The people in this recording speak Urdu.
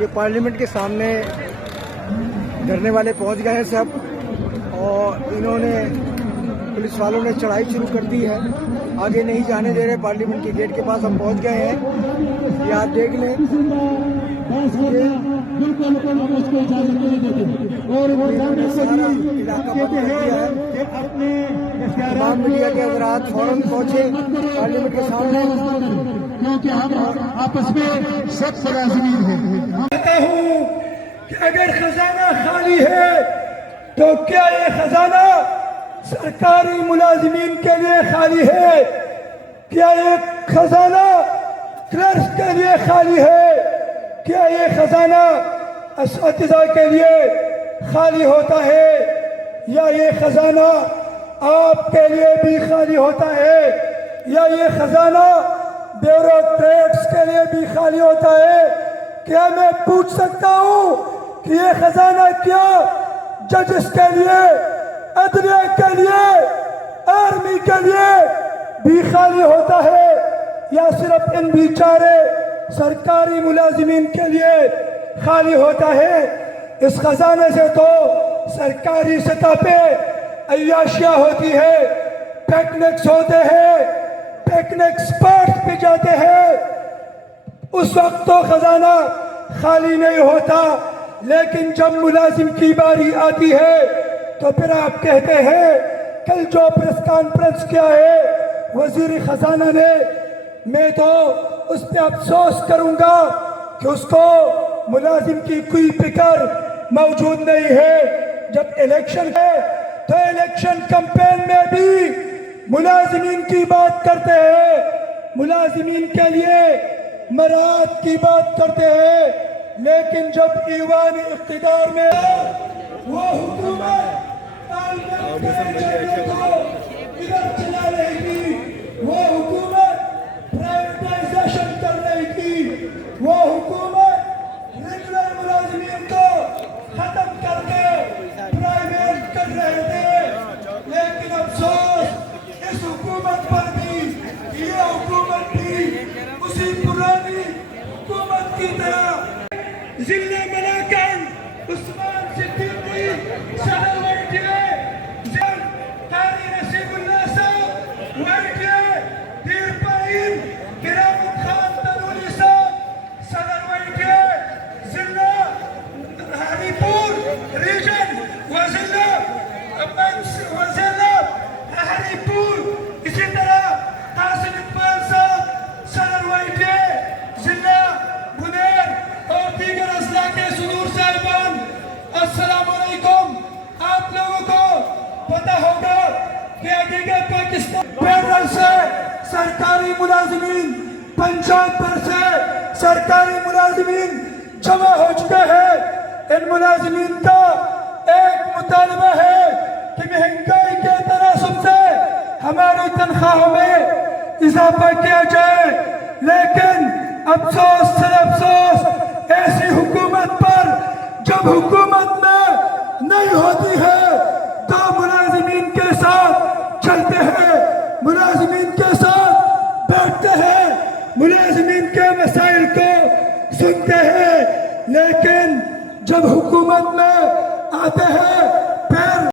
یہ پارلیمنٹ کے سامنے دھرنے والے پہنچ گئے ہیں سب، اور انہوں نے پولیس والوں نے چڑھائی شروع کر دی ہے، آگے نہیں جانے دے رہے۔ پارلیمنٹ کے گیٹ کے پاس ہم پہنچ گئے ہیں، یہ آپ دیکھ لیں۔ تمام میڈیا کے حضرات فوراً پہنچے پارلیمنٹ کے سامنے، کیونکہ ہم آپس میں سب ملازمین ہیں۔ کہتا ہوں کہ اگر خزانہ خالی ہے تو کیا یہ خزانہ سرکاری ملازمین کے لیے خالی ہے؟ کیا یہ خزانہ کلرک کے لیے خالی ہے؟ کیا یہ خزانہ اساتذہ کے لیے خالی ہوتا ہے؟ یا یہ خزانہ آپ کے لیے بھی خالی ہوتا ہے؟ یا یہ خزانہ بیوروکریٹس کے لیے بھی خالی ہوتا ہے؟ کیا میں پوچھ سکتا ہوں کہ یہ خزانہ کیا ججز کے لیے، عدلیہ کے لیے، آرمی کے لیے بھی خالی ہوتا ہے، یا صرف ان بیچارے سرکاری ملازمین کے لیے خالی ہوتا ہے؟ اس خزانے سے تو سرکاری سطح پہ عیاشیاں ہوتی ہے، پکنکس ہوتے ہیں، پکنک سپاٹس پہ جاتے ہیں، اس وقت تو خزانہ خالی نہیں ہوتا۔ لیکن جب ملازم کی باری آتی ہے تو پھر آپ کہتے ہیں کل جو پریس کانفرنس کیا ہے وزیر خزانہ نے، میں تو اس پہ افسوس کروں گا کہ اس کو ملازم کی کوئی فکر موجود نہیں ہے۔ جب الیکشن ہے تو الیکشن کمپین میں بھی ملازمین کی بات کرتے ہیں، ملازمین کے لیے مراعات کی بات کرتے ہیں، لیکن جب ایوان اقتدار میں وہ حکومت ادھر چلا رہی تھی، وہ حکومت پرائیویٹائزیشن کر رہی تھی، وہ حکومت ریگولر ملازمین کو ختم کر کے پرائیویٹ کر رہے تھے۔ لیکن افسوس اس حکومت پر بھی، یہ حکومت بھی اسی پرانی حکومت کی طرح ضلع ملاکن عثمان صدیقی صدر وائٹیے، قاری نصیب اللہ صاحب وائٹیے، دیر پائن کرامت خان تنوری صاحب صدر وائٹیے، ضلع ہری پور ریجن و ضلع ہری پور، اسی طرح قاسم اقبال صاحب صدر وائٹیے، ضلع بنیر اور دیگر اضلاع کے صدور صاحبان، السلام علیکم۔ آپ لوگوں کو پتہ ہوگا کہ حقیقت پاکستان فیڈرل سے سرکاری ملازمین، پنجاب بھر سے سرکاری ملازمین جمع ہو چکے ہیں۔ ان ملازمین کا ایک مطالبہ ہے کہ مہنگائی کے تناسب سے ہماری تنخواہوں میں اضافہ کیا جائے، لیکن افسوس سے افسوس ایسی حکومت پر جب حکومت میں نہیں ہوتی ہے تو ملازمین کے ساتھ چلتے ہیں، ملازمین کے ساتھ بیٹھتے ہیں، ملازمین کے مسائل کو سنتے ہیں، لیکن جب حکومت میں آتے ہیں